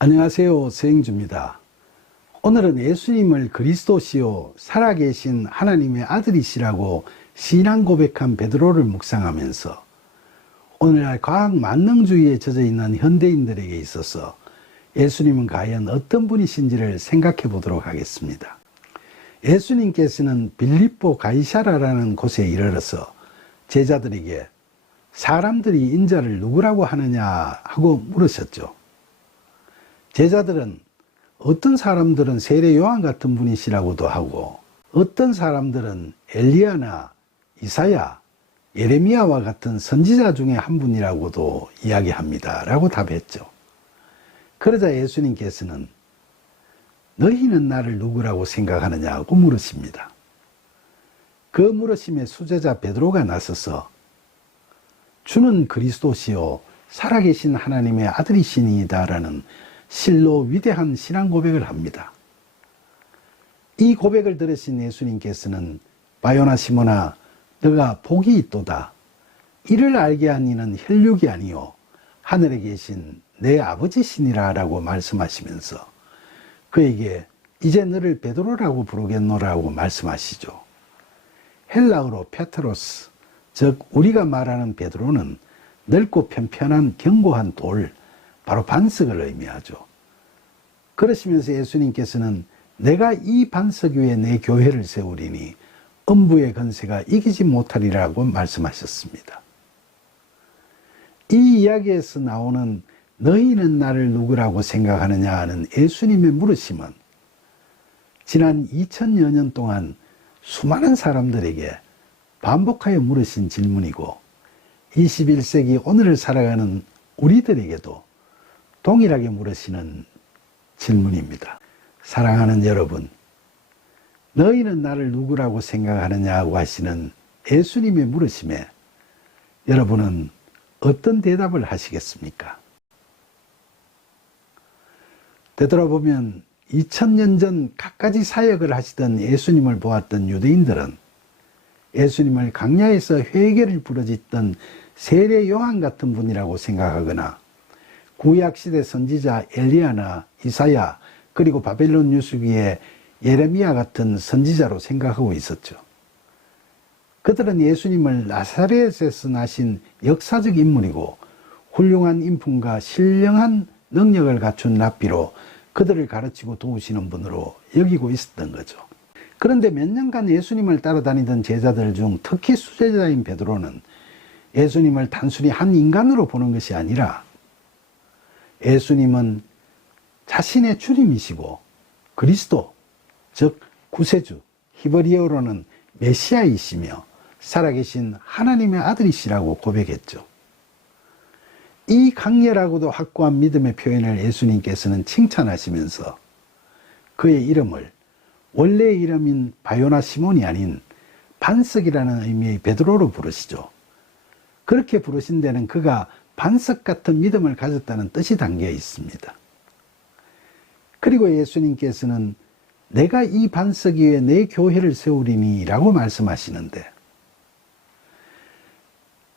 안녕하세요. 서영주입니다. 오늘은 예수님을 그리스도시요 살아계신 하나님의 아들이시라고 신앙 고백한 베드로를 묵상하면서 오늘날 과학 만능주의에 젖어 있는 현대인들에게 있어서 예수님은 과연 어떤 분이신지를 생각해 보도록 하겠습니다. 예수님께서는 빌립보 가이사라라는 곳에 이르러서 제자들에게 사람들이 인자를 누구라고 하느냐 하고 물으셨죠. 제자들은 어떤 사람들은 세례 요한 같은 분이시라고도 하고 어떤 사람들은 엘리야나 이사야, 예레미야와 같은 선지자 중에 한 분이라고도 이야기합니다 라고 답했죠. 그러자 예수님께서는 너희는 나를 누구라고 생각하느냐고 물으십니다. 그 물으심에 수제자 베드로가 나서서 주는 그리스도시요 살아계신 하나님의 아들이시니이다 라는 실로 위대한 신앙 고백을 합니다. 이 고백을 들으신 예수님께서는 바요나 시몬아 너가 복이 있도다. 이를 알게 한 이는 혈육이 아니요 하늘에 계신 내 아버지시니라 라고 말씀하시면서 그에게 이제 너를 베드로라고 부르겠노라고 말씀하시죠. 헬라어로 페트로스, 즉 우리가 말하는 베드로는 넓고 편편한 견고한 돌, 바로 반석을 의미하죠. 그러시면서 예수님께서는 내가 이 반석 위에 내 교회를 세우리니 음부의 권세가 이기지 못하리라고 말씀하셨습니다. 이 이야기에서 나오는 너희는 나를 누구라고 생각하느냐 하는 예수님의 물으심은 지난 2000여 년 동안 수많은 사람들에게 반복하여 물으신 질문이고 21세기 오늘을 살아가는 우리들에게도 동일하게 물으시는 질문입니다. 사랑하는 여러분, 너희는 나를 누구라고 생각하느냐고 하시는 예수님의 물으심에 여러분은 어떤 대답을 하시겠습니까? 되돌아보면 2000년 전 갖가지 사역을 하시던 예수님을 보았던 유대인들은 예수님을 광야에서 회개를 부르짖던 세례 요한 같은 분이라고 생각하거나 구약시대 선지자 엘리야나 이사야 그리고 바벨론 유수기의 예레미야 같은 선지자로 생각하고 있었죠. 그들은 예수님을 나사렛에서 나신 역사적 인물이고 훌륭한 인품과 신령한 능력을 갖춘 랍비로 그들을 가르치고 도우시는 분으로 여기고 있었던 거죠. 그런데 몇 년간 예수님을 따라다니던 제자들 중 특히 수제자인 베드로는 예수님을 단순히 한 인간으로 보는 것이 아니라 예수님은 자신의 주님이시고 그리스도, 즉 구세주, 히브리어로는 메시아이시며 살아계신 하나님의 아들이시라고 고백했죠. 이 강렬하고도 확고한 믿음의 표현을 예수님께서는 칭찬하시면서 그의 이름을 원래의 이름인 바요나 시몬이 아닌 반석이라는 의미의 베드로로 부르시죠. 그렇게 부르신 데는 그가 반석 같은 믿음을 가졌다는 뜻이 담겨 있습니다. 그리고 예수님께서는 내가 이 반석 위에 내 교회를 세우리니 라고 말씀하시는데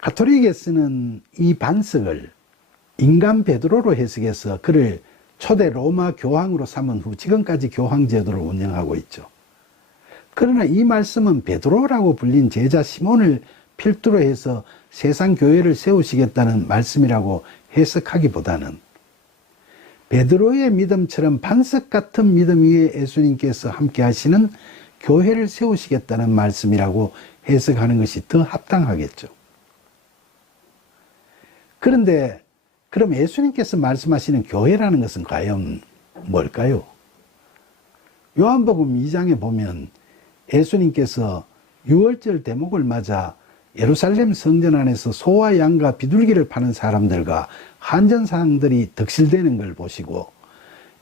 가톨릭에서는 이 반석을 인간 베드로로 해석해서 그를 초대 로마 교황으로 삼은 후 지금까지 교황 제도를 운영하고 있죠. 그러나 이 말씀은 베드로라고 불린 제자 시몬을 필두로 해서 세상 교회를 세우시겠다는 말씀이라고 해석하기보다는 베드로의 믿음처럼 반석 같은 믿음 위에 예수님께서 함께 하시는 교회를 세우시겠다는 말씀이라고 해석하는 것이 더 합당하겠죠. 그런데 그럼 예수님께서 말씀하시는 교회라는 것은 과연 뭘까요? 요한복음 2장에 보면 예수님께서 유월절 대목을 맞아 예루살렘 성전 안에서 소와 양과 비둘기를 파는 사람들과 한전사항들이 득실되는 걸 보시고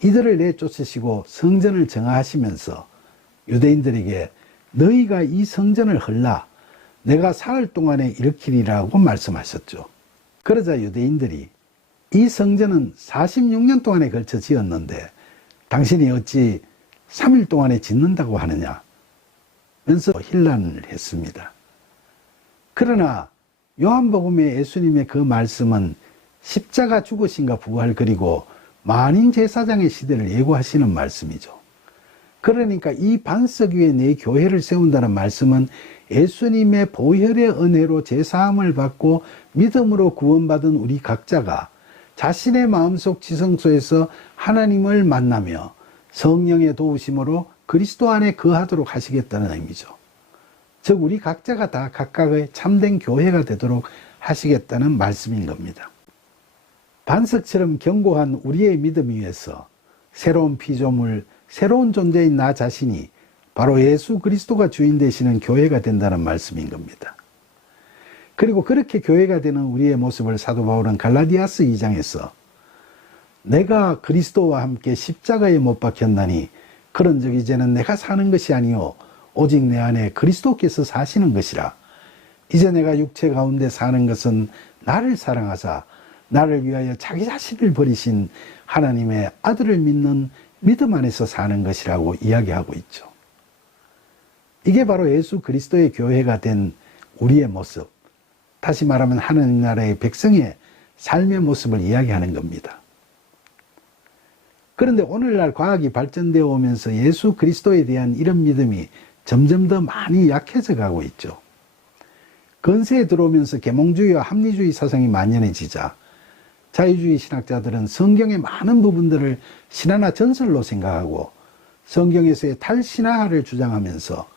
이들을 내쫓으시고 성전을 정화하시면서 유대인들에게 너희가 이 성전을 헐라 내가 사흘 동안에 일으키리라고 말씀하셨죠. 그러자 유대인들이 이 성전은 46년 동안에 걸쳐 지었는데 당신이 어찌 3일 동안에 짓는다고 하느냐 면서 혼란을 했습니다. 그러나 요한복음의 예수님의 그 말씀은 십자가 죽으심과 부활 그리고 만인 제사장의 시대를 예고하시는 말씀이죠. 그러니까 이 반석 위에 내 교회를 세운다는 말씀은 예수님의 보혈의 은혜로 제사함을 받고 믿음으로 구원받은 우리 각자가 자신의 마음속 지성소에서 하나님을 만나며 성령의 도우심으로 그리스도 안에 거하도록 하시겠다는 의미죠. 즉 우리 각자가 다 각각의 참된 교회가 되도록 하시겠다는 말씀인 겁니다. 반석처럼 견고한 우리의 믿음 위에서 새로운 피조물, 새로운 존재인 나 자신이 바로 예수 그리스도가 주인 되시는 교회가 된다는 말씀인 겁니다. 그리고 그렇게 교회가 되는 우리의 모습을 사도 바울은 갈라디아서 2장에서 내가 그리스도와 함께 십자가에 못 박혔나니 그런즉 이제는 내가 사는 것이 아니요 오직 내 안에 그리스도께서 사시는 것이라. 이제 내가 육체 가운데 사는 것은 나를 사랑하사 나를 위하여 자기 자신을 버리신 하나님의 아들을 믿는 믿음 안에서 사는 것이라고 이야기하고 있죠. 이게 바로 예수 그리스도의 교회가 된 우리의 모습, 다시 말하면 하나님 나라의 백성의 삶의 모습을 이야기하는 겁니다. 그런데 오늘날 과학이 발전되어 오면서 예수 그리스도에 대한 이런 믿음이 점점 더 많이 약해져 가고 있죠. 근세에 들어오면서 계몽주의와 합리주의 사상이 만연해지자 자유주의 신학자들은 성경의 많은 부분들을 신화나 전설로 생각하고 성경에서의 탈신화를 주장하면서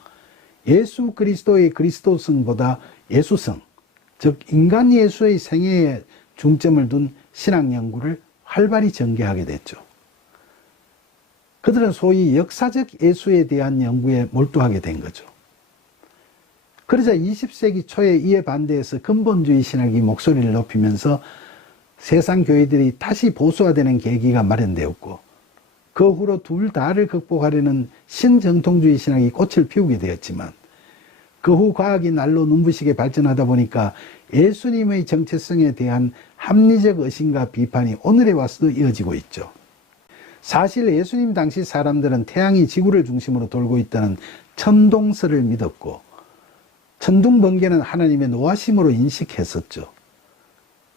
예수 그리스도의 그리스도성보다 예수성, 즉 인간 예수의 생애에 중점을 둔 신학 연구를 활발히 전개하게 됐죠. 그들은 소위 역사적 예수에 대한 연구에 몰두하게 된 거죠. 그러자 20세기 초에 이에 반대해서 근본주의 신학이 목소리를 높이면서 세상 교회들이 다시 보수화되는 계기가 마련되었고 그 후로 둘 다를 극복하려는 신정통주의 신학이 꽃을 피우게 되었지만 그 후 과학이 날로 눈부시게 발전하다 보니까 예수님의 정체성에 대한 합리적 의심과 비판이 오늘에 와서도 이어지고 있죠. 사실 예수님 당시 사람들은 태양이 지구를 중심으로 돌고 있다는 천동설을 믿었고 천둥번개는 하나님의 노하심으로 인식했었죠.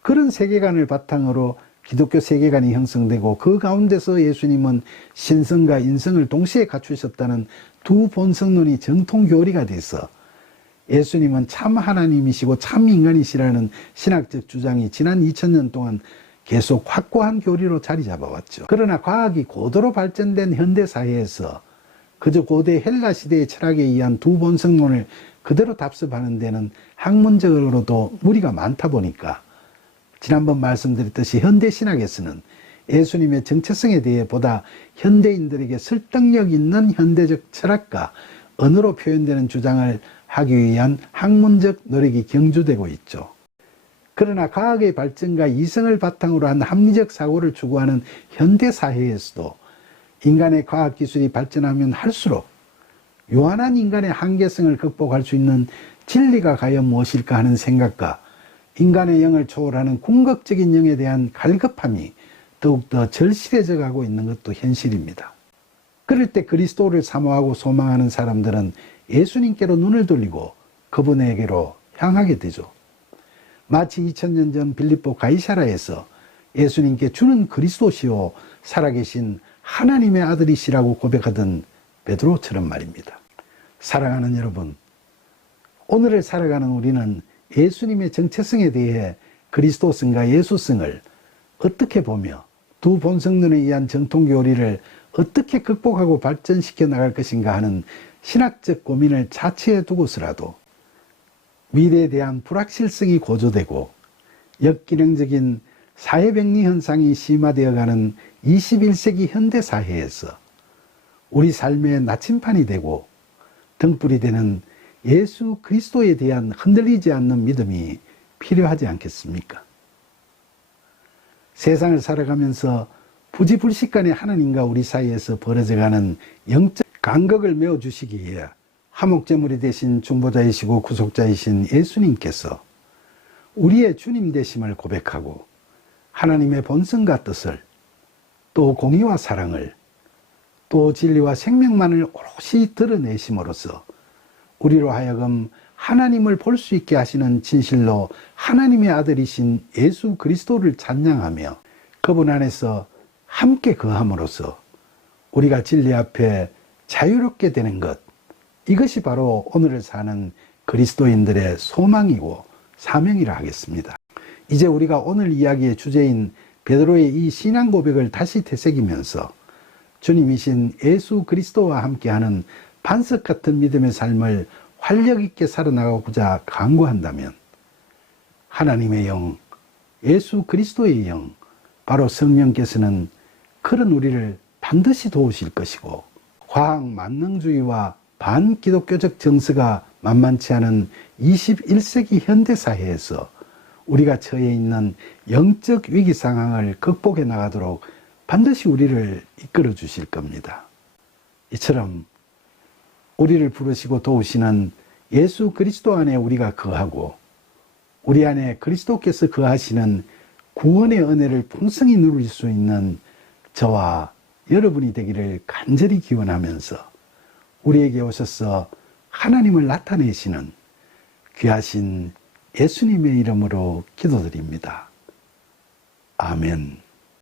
그런 세계관을 바탕으로 기독교 세계관이 형성되고 그 가운데서 예수님은 신성과 인성을 동시에 갖추셨다는 두 본성론이 정통교리가 돼서 예수님은 참 하나님이시고 참 인간이시라는 신학적 주장이 지난 2000년 동안 계속 확고한 교리로 자리 잡아왔죠. 그러나 과학이 고도로 발전된 현대사회에서 그저 고대 헬라 시대의 철학에 의한 두 본성론을 그대로 답습하는 데는 학문적으로도 무리가 많다 보니까 지난번 말씀드렸듯이 현대신학에서는 예수님의 정체성에 대해 보다 현대인들에게 설득력 있는 현대적 철학과 언어로 표현되는 주장을 하기 위한 학문적 노력이 경주되고 있죠. 그러나 과학의 발전과 이성을 바탕으로 한 합리적 사고를 추구하는 현대사회에서도 인간의 과학기술이 발전하면 할수록 유한한 인간의 한계성을 극복할 수 있는 진리가 과연 무엇일까 하는 생각과 인간의 영을 초월하는 궁극적인 영에 대한 갈급함이 더욱더 절실해져 가고 있는 것도 현실입니다. 그럴 때 그리스도를 사모하고 소망하는 사람들은 예수님께로 눈을 돌리고 그분에게로 향하게 되죠. 마치 2000년 전 빌립보 가이사라에서 예수님께 주는 그리스도시요 살아계신 하나님의 아들이시라고 고백하던 베드로처럼 말입니다. 사랑하는 여러분, 오늘을 살아가는 우리는 예수님의 정체성에 대해 그리스도성과 예수성을 어떻게 보며 두 본성론에 의한 정통교리를 어떻게 극복하고 발전시켜 나갈 것인가 하는 신학적 고민을 자체에 두고서라도 미래에 대한 불확실성이 고조되고 역기능적인 사회병리 현상이 심화되어가는 21세기 현대사회에서 우리 삶의 나침판이 되고 등불이 되는 예수 그리스도에 대한 흔들리지 않는 믿음이 필요하지 않겠습니까? 세상을 살아가면서 부지불식간에 하나님과 우리 사이에서 벌어져가는 영적 간극을 메워주시기 위해 화목제물이 되신 중보자이시고 구속자이신 예수님께서 우리의 주님 되심을 고백하고 하나님의 본성과 뜻을 또 공의와 사랑을 또 진리와 생명만을 오롯이 드러내심으로써 우리로 하여금 하나님을 볼 수 있게 하시는 진실로 하나님의 아들이신 예수 그리스도를 찬양하며 그분 안에서 함께 거함으로써 우리가 진리 앞에 자유롭게 되는 것, 이것이 바로 오늘을 사는 그리스도인들의 소망이고 사명이라 하겠습니다. 이제 우리가 오늘 이야기의 주제인 베드로의 이 신앙 고백을 다시 되새기면서 주님이신 예수 그리스도와 함께하는 반석 같은 믿음의 삶을 활력 있게 살아나가고자 간구한다면 하나님의 영, 예수 그리스도의 영, 바로 성령께서는 그런 우리를 반드시 도우실 것이고, 과학 만능주의와 반기독교적 정서가 만만치 않은 21세기 현대사회에서 우리가 처해 있는 영적 위기 상황을 극복해 나가도록 반드시 우리를 이끌어 주실 겁니다. 이처럼 우리를 부르시고 도우시는 예수 그리스도 안에 우리가 거하고 우리 안에 그리스도께서 거하시는 구원의 은혜를 풍성히 누릴 수 있는 저와 여러분이 되기를 간절히 기원하면서 우리에게 오셔서 하나님을 나타내시는 귀하신 예수님의 이름으로 기도드립니다. 아멘.